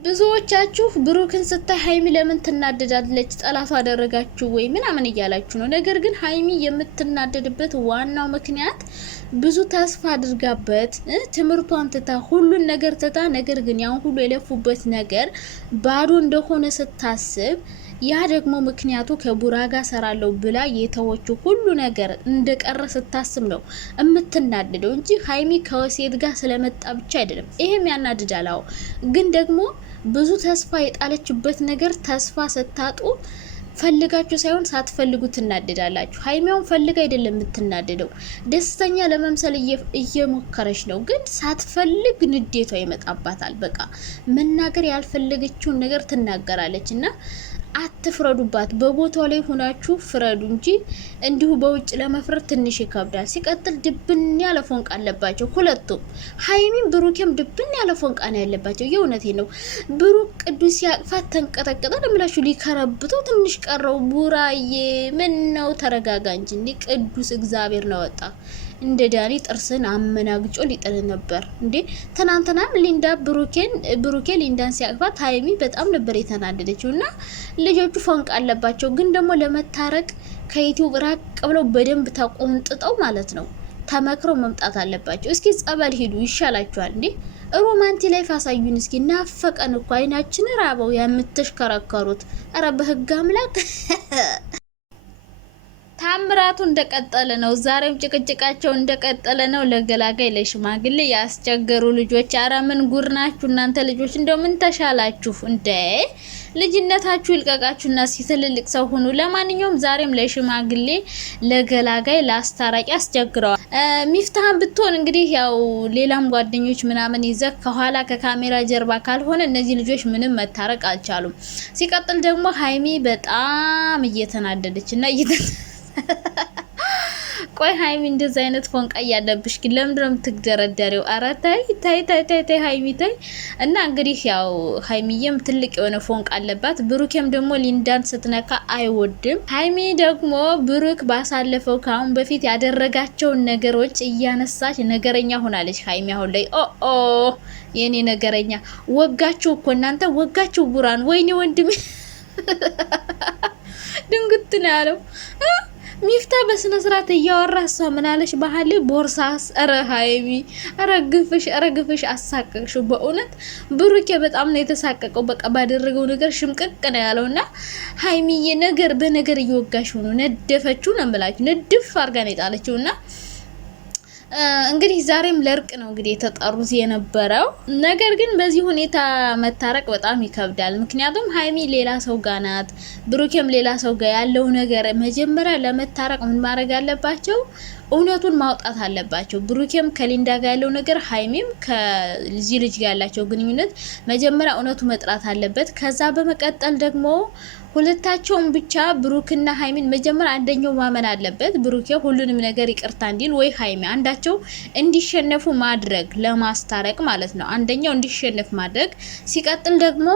ብዙዎቻችሁ ብሩክን ስታይ ሀይሚ ለምን ትናደዳለች ጠላቷ አደረጋችሁ ወይ ምናምን እያላችሁ ነው። ነገር ግን ሀይሚ የምትናደድበት ዋናው ምክንያት ብዙ ተስፋ አድርጋበት ትምህርቷን ትታ ሁሉን ነገር ትታ፣ ነገር ግን ያን ሁሉ የለፉበት ነገር ባዶ እንደሆነ ስታስብ ያ ደግሞ ምክንያቱ ከቡራ ጋር ሰራለው ብላ የተወችው ሁሉ ነገር እንደቀረ ስታስብ ነው የምትናደደው እንጂ ሀይሚ ከወሴት ጋር ስለመጣ ብቻ አይደለም። ይሄም ያናድዳል። አዎ ግን ደግሞ ብዙ ተስፋ የጣለችበት ነገር ተስፋ ስታጡ ፈልጋችሁ ሳይሆን ሳትፈልጉ ትናደዳላችሁ። ሀይሚያውን ፈልጋ አይደለም የምትናደደው፣ ደስተኛ ለመምሰል እየሞከረች ነው። ግን ሳትፈልግ ንዴቷ ይመጣባታል። በቃ መናገር ያልፈለገችውን ነገር ትናገራለች እና አትፍረዱባት። በቦታው ላይ ሆናችሁ ፍረዱ እንጂ እንዲሁ በውጭ ለመፍረድ ትንሽ ይከብዳል። ሲቀጥል ድብን ያለ ፎንቃ አለባቸው ሁለቱም፣ ሀይሚም ብሩኬም ድብን ያለ ፎንቃ ነው ያለባቸው። የእውነቴ ነው። ብሩክ ቅዱስ ያቅፋት ተንቀጠቀጠ ለምላችሁ ሊከረብተው ትንሽ ቀረው። ቡራዬ ምን ነው ተረጋጋ እንጂ ቅዱስ እግዚአብሔር ነው ወጣ እንደ ዳኒ ጥርስን አመናግጮ ሊጥል ነበር እንዴ። ትናንትናም ሊንዳ ብሩኬ ሊንዳን ሲያቅፋት ሀይሚ በጣም ነበር የተናደደችው። እና ልጆቹ ፎንቃ አለባቸው። ግን ደግሞ ለመታረቅ ከዩቲዩብ ራቅ ብለው በደንብ ተቆንጥጠው ማለት ነው ተመክረው መምጣት አለባቸው። እስኪ ጸበል ሂዱ ይሻላችኋል እንዴ። ሮማንቲ ላይ ፋሳዩን እስኪ ናፈቀን እኮ አይናችን ራበው የምትሽከረከሩት። ኧረ በህግ አምላክ ታምራቱ እንደቀጠለ ነው። ዛሬም ጭቅጭቃቸው እንደቀጠለ ነው። ለገላጋይ ለሽማግሌ ያስቸገሩ ልጆች፣ አረ ምን ጉር ናችሁ እናንተ ልጆች! እንደው ምን ተሻላችሁ እንዴ? ልጅነታችሁ ይልቀቃችሁና ሲትልልቅ ሰው ሁኑ። ለማንኛውም ዛሬም ለሽማግሌ ለገላጋይ ለአስታራቂ አስቸግረዋል። ሚፍታህን ብትሆን እንግዲህ ያው ሌላም ጓደኞች ምናምን ይዘህ ከኋላ ከካሜራ ጀርባ ካልሆነ እነዚህ ልጆች ምንም መታረቅ አልቻሉም። ሲቀጥል ደግሞ ሀይሚ በጣም እየተናደደች እና ቆይ ሀይሚ እንደዚህ አይነት ፎንቃ እያለብሽ ግን ለምንድን ነው የምትደረደሪው? ኧረ ታይ ሀይሚ ታይ። እና እንግዲህ ያው ሀይሚዬም ትልቅ የሆነ ፎንቃ አለባት። ብሩኬም ደግሞ ሊንዳን ስትነካ አይወድም። ሀይሚ ደግሞ ብሩክ ባሳለፈው ከአሁን በፊት ያደረጋቸውን ነገሮች እያነሳች ነገረኛ ሆናለች። ሀይሚ አሁን ላይ ኦ የኔ ነገረኛ ወጋችሁ እኮ እናንተ ወጋችሁ ቡራን። ወይኔ ወንድሜ ድንግት ነው ያለው። ሚፍታ በስነ ስርዓት እያወራ እሷ ምን አለች? ባህል ቦርሳስ። ኧረ ሀይሚ ኧረ ግፍሽ አሳቀቅሽው። በእውነት ብሩኬ በጣም ነው የተሳቀቀው። በቃ ባደረገው ነገር ሽምቅቅ ነው ያለውና ሀይሚዬ ነገር በነገር እየወጋሽው ነው። ነደፈችው ነው የምላችሁ። ንድፍ አርጋ ነው የጣለችውና እንግዲህ ዛሬም ለእርቅ ነው እንግዲህ የተጠሩት የነበረው። ነገር ግን በዚህ ሁኔታ መታረቅ በጣም ይከብዳል። ምክንያቱም ሀይሚ ሌላ ሰው ጋር ናት፣ ብሩኬም ሌላ ሰው ጋር ያለው ነገር መጀመሪያ ለመታረቅ ምን ማድረግ አለባቸው? እውነቱን ማውጣት አለባቸው። ብሩኬም ከሊንዳ ጋር ያለው ነገር፣ ሀይሚም ከዚህ ልጅ ጋር ያላቸው ግንኙነት መጀመሪያ እውነቱ መጥራት አለበት። ከዛ በመቀጠል ደግሞ ሁለታቸውም ብቻ ብሩክና ሀይሚን መጀመሪያ አንደኛው ማመን አለበት። ብሩኬ ሁሉንም ነገር ይቅርታ እንዲል ወይ ሀይሚ አንዳቸው እንዲሸነፉ ማድረግ ለማስታረቅ ማለት ነው። አንደኛው እንዲሸነፍ ማድረግ፣ ሲቀጥል ደግሞ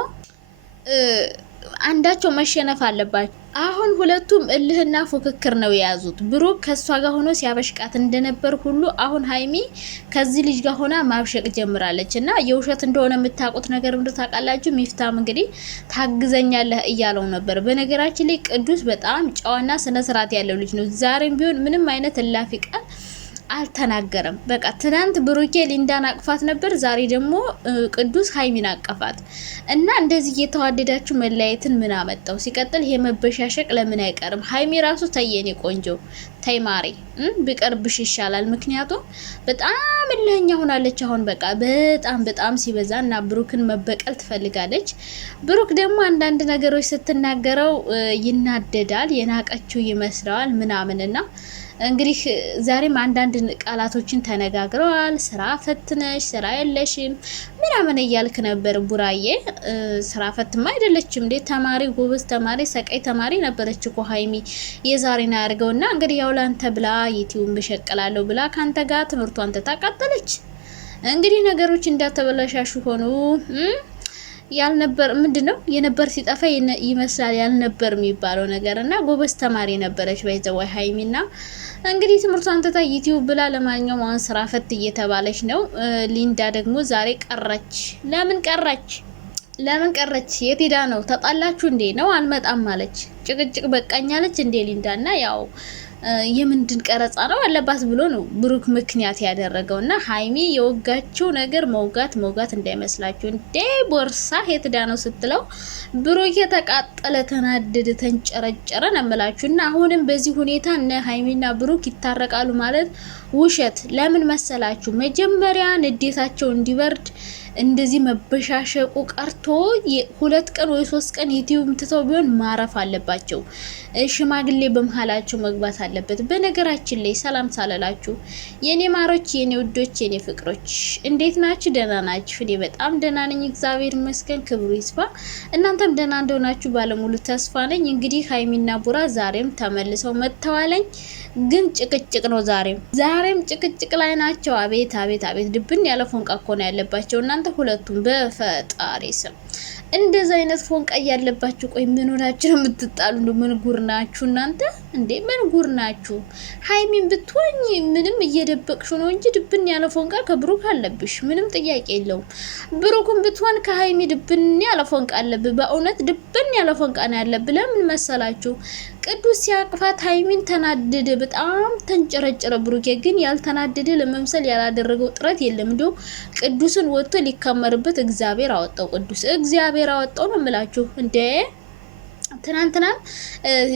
አንዳቸው መሸነፍ አለባቸው። አሁን ሁለቱም እልህና ፉክክር ነው የያዙት። ብሩክ ከሷ ጋር ሆኖ ሲያበሽቃት እንደነበር ሁሉ አሁን ሀይሚ ከዚህ ልጅ ጋር ሆና ማብሸቅ ጀምራለች። እና የውሸት እንደሆነ የምታውቁት ነገር ምንድን ታውቃላችሁ? ሚፍታም እንግዲህ ታግዘኛለህ እያለው ነበር። በነገራችን ላይ ቅዱስ በጣም ጨዋና ስነ ስርዓት ያለው ልጅ ነው። ዛሬም ቢሆን ምንም አይነት እላፊ ቃል አልተናገረም። በቃ ትናንት ብሩኬ ሊንዳን አቅፋት ነበር፣ ዛሬ ደግሞ ቅዱስ ሀይሚን አቀፋት። እና እንደዚህ እየተዋደዳችሁ መለያየትን ምን አመጣው? ሲቀጥል ይሄ መበሻሸቅ ለምን አይቀርም? ሀይሚ ራሱ ተየኔ ቆንጆ ተይ ማሬ ቢቀርብሽ ይሻላል። ምክንያቱም በጣም እልህኛ ሆናለች አሁን በቃ በጣም ሲበዛ እና ብሩክን መበቀል ትፈልጋለች። ብሩክ ደግሞ አንዳንድ ነገሮች ስትናገረው ይናደዳል፣ የናቀችው ይመስለዋል ምናምንና እንግዲህ ዛሬም አንዳንድ ቃላቶችን ተነጋግረዋል። ስራ ፈትነሽ ስራ የለሽም ምናምን እያልክ ነበር ቡራዬ። ስራ ፈትማ አይደለችም እንዴ? ተማሪ ጎበዝ ተማሪ ሰቃይ ተማሪ ነበረች እኮ ሀይሚ። የዛሬን አያርገውና እንግዲህ ያው ላንተ ብላ ዩቲዩብ ብሸቅላለሁ ብላ ካንተ ጋር ትምህርቷን ተታቃጠለች። እንግዲህ ነገሮች እንዳተበላሻሹ ሆኑ። ያልነበር ምንድነው የነበር ሲጠፋ ይመስላል ያልነበር የሚባለው ነገር እና ጎበዝ ተማሪ ነበረች ባይዘዋይ ሀይሚና እንግዲህ ትምህርቷን ተታ ዩቲዩብ ብላ ለማንኛውም አሁን ስራ ፈት እየተባለች ነው። ሊንዳ ደግሞ ዛሬ ቀረች። ለምን ቀረች? ለምን ቀረች? የት ሄዳ ነው? ተጣላችሁ እንዴ? ነው አልመጣም አለች። ጭቅጭቅ በቃኛለች እንዴ ሊንዳና ያው የምንድን ቀረጻ ነው አለባት ብሎ ነው ብሩክ ምክንያት ያደረገው። እና ሀይሚ የወጋችው ነገር መውጋት እንዳይመስላችሁ እንዴ። ቦርሳ የት ሄዳ ነው ስትለው ብሩክ የተቃጠለ ተናደደ፣ ተንጨረጨረ ነው የምላችሁ። እና አሁንም በዚህ ሁኔታ እነ ሀይሚና ብሩክ ይታረቃሉ ማለት ውሸት። ለምን መሰላችሁ? መጀመሪያ ንዴታቸው እንዲበርድ እንደዚህ መበሻሸቁ ቀርቶ 2 ቀን ወይ 3 ቀን ዩቲዩብ ትተው ቢሆን ማረፍ አለባቸው። ሽማግሌ በመሃላቸው መግባት አለበት። በነገራችን ላይ ሰላም ሳለላችሁ የኔ ማሮች፣ የኔ ውዶች፣ የኔ ፍቅሮች እንዴት ናችሁ? ደህና ናችሁ? እኔ በጣም ደህና ነኝ፣ እግዚአብሔር ይመስገን፣ ክብሩ ይስፋ። እናንተም ደህና እንደሆናችሁ ባለሙሉ ተስፋ ነኝ። እንግዲህ ሀይሚና ቡራ ዛሬም ተመልሰው መጥተዋለኝ። ግን ጭቅጭቅ ነው። ዛሬም ጭቅጭቅ ላይ ናቸው። አቤት አቤት አቤት! ድብን ያለ ፎንቃ እኮ ነው ያለባቸው እናንተ ሁለቱም። በፈጣሪ ስም እንደዛ አይነት ፎንቃ ያለባችሁ። ቆይ ምን ሆናችሁ ነው የምትጣሉ? እንደ ምን ጉር ናችሁ እናንተ እንዴ? ምን ጉር ናችሁ? ሀይሚን ብትሆኝ ምንም እየደበቅሽ ነው እንጂ ድብን ያለ ፎንቃ ከብሩክ አለብሽ፣ ምንም ጥያቄ የለውም። ብሩክም ብትሆን ከሀይሚ ድብን ያለ ፎንቃ አለብህ። በእውነት ድብን ያለ ፎንቃ ነው ያለብህ። ለምን መሰላችሁ? ቅዱስ ሲያቅፋት ሀይሚን ተናደደ፣ በጣም ተንጨረጨረ። ብሩኬ ግን ያልተናደደ ለመምሰል ያላደረገው ጥረት የለም። እንዲሁ ቅዱስን ወጥቶ ሊከመርበት እግዚአብሔር አወጣው። ቅዱስ እግዚአብሔር አወጣው ነው የምላችሁ እንዴ። ትናንትና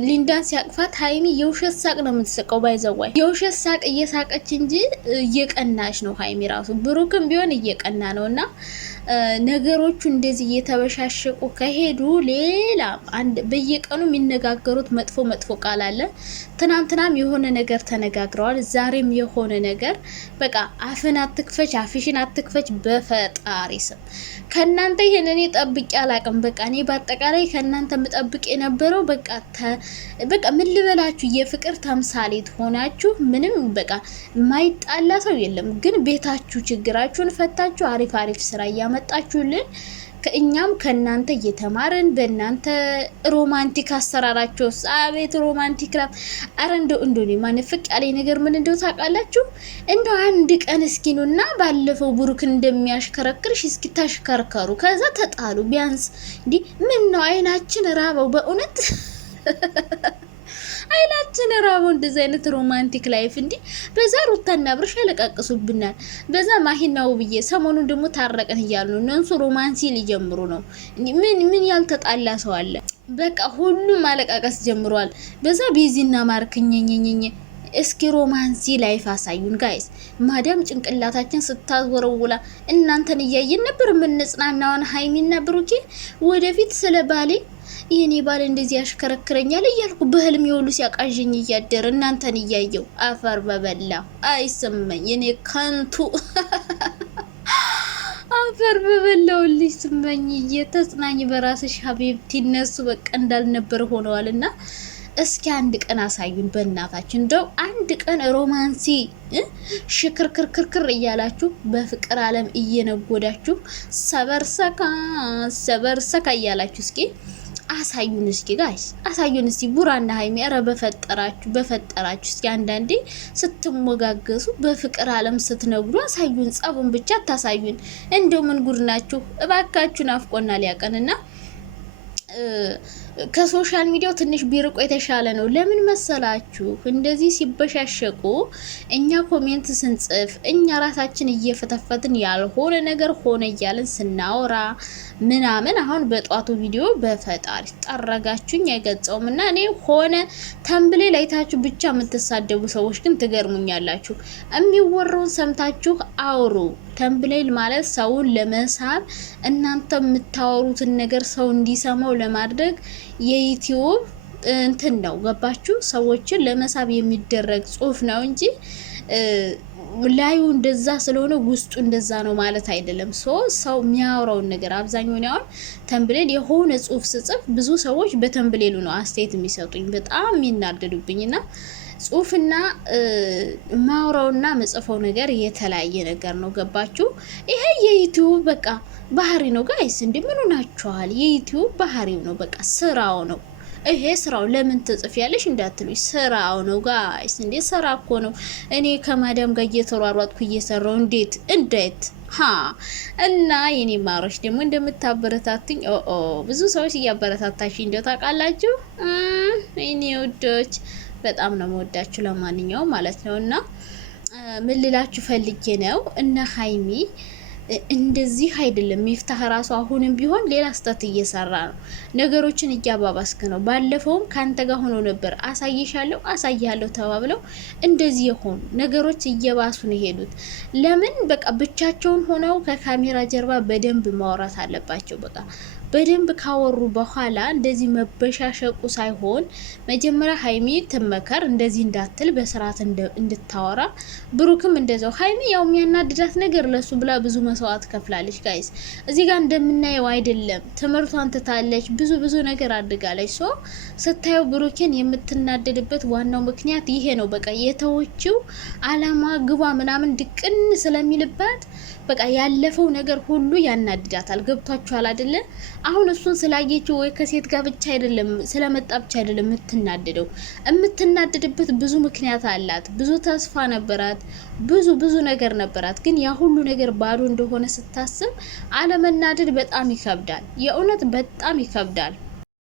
ሊንዳን ሲያቅፋት ሀይሚ የውሸት ሳቅ ነው የምትስቀው። ባይዘዋይ የውሸት ሳቅ እየሳቀች እንጂ እየቀናች ነው ሀይሚ ራሱ። ብሩክም ቢሆን እየቀና ነው። እና ነገሮቹ እንደዚህ እየተበሻሸቁ ከሄዱ ሌላ በየቀኑ የሚነጋገሩት መጥፎ ቃል አለ። ትናንትናም የሆነ ነገር ተነጋግረዋል። ዛሬም የሆነ ነገር በቃ አፍን አትክፈች፣ አፍሽን አትክፈች። በፈጣሪ ስም ከእናንተ ይሄን እኔ ጠብቄ አላቅም። በቃ እኔ በአጠቃላይ ከእናንተ ምጠብቅ የነበረው በቃ ምን ልበላችሁ፣ የፍቅር ተምሳሌት ሆናችሁ ምንም በቃ ማይጣላ ሰው የለም። ግን ቤታችሁ ችግራችሁን ፈታችሁ አሪፍ ስራ እያመጣችሁልን እኛም ከእናንተ እየተማርን በእናንተ ሮማንቲክ አሰራራቸው አቤት ሮማንቲክ ራ አረ እንደው ማንፍቅ ያለኝ ነገር ምን እንደው ታውቃላችሁ? እንደው አንድ ቀን እስኪኑና ባለፈው ብሩክን እንደሚያሽከረክርሽ እስኪ ታሽከርከሩ፣ ከዛ ተጣሉ። ቢያንስ እንዲህ ምን ነው አይናችን ራበው በእውነት አይናችን ራበው። እንደዚህ አይነት ሮማንቲክ ላይፍ እንዲህ በዛ ሩታና ብርሽ ያለቃቅሱብናል። በዛ ማሂና ውብዬ ሰሞኑን ደግሞ ታረቀን እያሉ ነው። እነሱ ሮማንሲ ሊጀምሩ ነው። ምን ያልተጣላ ሰው አለ? በቃ ሁሉም ማለቃቀስ ጀምሯል። በዛ ቤዚና ማርክኝኝኝኝ እስኪ ሮማንሲ ላይፍ አሳዩን ጋይስ። ማዳም ጭንቅላታችን ስታወረውላ እናንተን እያየን ነበር የምንጽናናውን። ሀይሚና ብሩኬ ወደፊት ስለ ባሌ የኔ ባል እንደዚህ ያሽከረክረኛል እያልኩ በህልም የወሉ ሲያቃዥኝ እያደረ እናንተን እያየው አፈር በበላ አይሰማኝ የኔ ከንቱ አፈር በበላው ልጅ ስመኝ እየተጽናኝ በራስሽ ሀቢብቲ። እነሱ በቃ እንዳልነበር ሆነዋልና እስኪ አንድ ቀን አሳዩን በእናታችን። እንደው አንድ ቀን ሮማንሲ ሽክርክርክርክር እያላችሁ በፍቅር ዓለም እየነጎዳችሁ ሰበርሰካ እያላችሁ እስኪ አሳዩን። እስኪ ጋይስ አሳዩን እስኪ ቡራና ሀይሚ። ኧረ በፈጠራችሁ እስኪ አንዳንዴ ስትሞጋገሱ በፍቅር ዓለም ስትነግዱ አሳዩን። ጸቡን ብቻ ታሳዩን። እንደው ምን ጉድ ናችሁ እባካችሁ። ናፍቆናል ያቀንና ከሶሻል ሚዲያው ትንሽ ቢርቆ የተሻለ ነው። ለምን መሰላችሁ? እንደዚህ ሲበሻሸቁ እኛ ኮሜንት ስንጽፍ እኛ ራሳችን እየፈተፈትን ያልሆነ ነገር ሆነ እያልን ስናወራ ምናምን አሁን በጧቱ ቪዲዮ በፈጣሪ ጠረጋችሁኝ አይገልጸውም። እና እኔ ሆነ ተንብሌ ላይታችሁ ብቻ የምትሳደቡ ሰዎች ግን ትገርሙኛላችሁ። የሚወራውን ሰምታችሁ አውሩ። ተንብሌል ማለት ሰውን ለመሳብ እናንተ የምታወሩትን ነገር ሰው እንዲሰማው ለማድረግ የዩቲዩብ እንትን ነው። ገባችሁ? ሰዎችን ለመሳብ የሚደረግ ጽሁፍ ነው እንጂ ላዩ እንደዛ ስለሆነ ውስጡ እንደዛ ነው ማለት አይደለም። ሰው የሚያወራውን ነገር አብዛኛውን ያውን ተንብሌል የሆነ ጽሁፍ ስጽፍ ብዙ ሰዎች በተንብሌሉ ነው አስተያየት የሚሰጡኝ በጣም የሚናደዱብኝና ጽሁፍና ማውራውና መጽፈው ነገር የተለያየ ነገር ነው። ገባችሁ? ይሄ የዩቲዩብ በቃ ባህሪ ነው ጋይስ። እንዴ ምን ሆናችኋል? የዩቲዩብ ባህሪው ነው፣ በቃ ስራው ነው። ይሄ ስራው ለምን ትጽፊያለሽ እንዳትሉኝ፣ ስራው ነው ጋይስ። እንዴ ስራ እኮ ነው። እኔ ከማዳም ጋር እየተሯሯጥኩ እየሰራው እንዴት እና የኔ ማሮች ደግሞ እንደምታበረታቱኝ ብዙ ሰዎች እያበረታታሽ እንደው ታውቃላችሁ። የኔ ውዶች በጣም ነው መወዳችሁ። ለማንኛውም ማለት ነው እና ምን ልላችሁ ፈልጌ ነው እነ ሀይሚ እንደዚህ አይደለም። ሚፍታህ ራሱ አሁንም ቢሆን ሌላ ስህተት እየሰራ ነው። ነገሮችን እያባባስክ ነው። ባለፈውም ካንተ ጋር ሆኖ ነበር አሳያለሁ ተባብለው እንደዚህ የሆኑ ነገሮች እየባሱ ነው የሄዱት። ለምን በቃ ብቻቸውን ሆነው ከካሜራ ጀርባ በደንብ ማውራት አለባቸው። በቃ በደንብ ካወሩ በኋላ እንደዚህ መበሻሸቁ ሳይሆን መጀመሪያ ሀይሚ ትመከር፣ እንደዚህ እንዳትል በስርዓት እንድታወራ። ብሩክም እንደዛው። ሀይሚ ያው የሚያናድዳት ነገር ለሱ ብላ ብዙ መስዋዕት ከፍላለች ጋይስ። እዚህ ጋር እንደምናየው አይደለም፣ ትምህርቷን ትታለች፣ ብዙ ነገር አድርጋለች። ሶ ስታየው ብሩክን የምትናደድበት ዋናው ምክንያት ይሄ ነው። በቃ የተወችው አላማ ግባ ምናምን ድቅን ስለሚልባት በቃ ያለፈው ነገር ሁሉ ያናድዳታል። ገብቷችኋል አይደለ? አሁን እሱን ስላየችው ወይ ከሴት ጋር ብቻ አይደለም ስለመጣ ብቻ አይደለም የምትናደድበት ብዙ ምክንያት አላት። ብዙ ተስፋ ነበራት፣ ብዙ ነገር ነበራት። ግን ያ ሁሉ ነገር ባዶ እንደሆነ ስታስብ አለመናደድ በጣም ይከብዳል። የእውነት በጣም ይከብዳል።